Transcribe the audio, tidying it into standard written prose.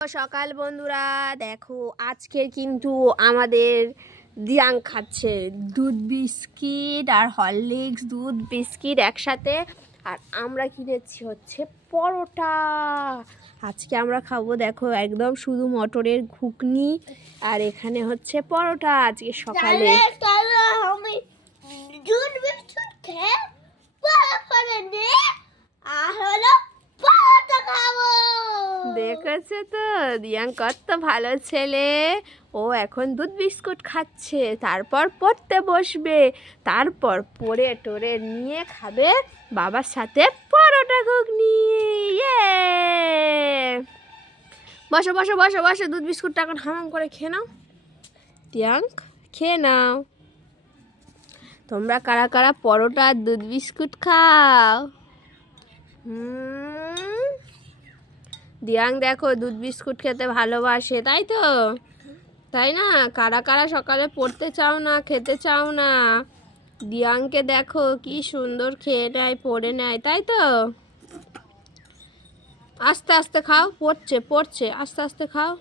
সকাল বন্ধুরা, দেখো আজকের কিন্তু আমাদের দিয়াং খাচ্ছে দুধ বিস্কিট আর হরলিক্স, দুধ বিস্কিট একসাথে। আর আমরা কিনেছি হচ্ছে পরোটা। আজকে আমরা খাবো, দেখো একদম শুধু মটরের ঘুগনি আর এখানে হচ্ছে পরোটা আজকে সকালে। আমি দুধ বিস্কুট খেয়ে আর হলো পরোটা খাবো। দেখেছে তো দিয়াং কত ভালো ছেলে। ও এখন দুধ বিস্কুট খাচ্ছে, তারপর পড়তে বসবে, তারপর পড়ে টোরে নিয়ে খাবে বাবার সাথে পরোটা ঘুগনি। ইয়ে, বসো বসো বসো বসো, দুধ বিস্কুটটা এখন হামাম করে খেয়ে নাও। দিয়াং খেয়ে নাও। তোমরা কারা কারা পরোটা আর দুধ বিস্কুট খাও? দিয়াং দেখো দুধ বিস্কুট খেতে ভালোবাসে, তাই তো? তাই না? কারা কারা সকালে পড়তে চাও না, খেতে চাও না? দিয়াংকে দেখো কি সুন্দর খেয়ে নেয়, পড়ে নেয়, তাই তো? আস্তে আস্তে খাও, পড়ছে পড়ছে, আস্তে আস্তে খাও।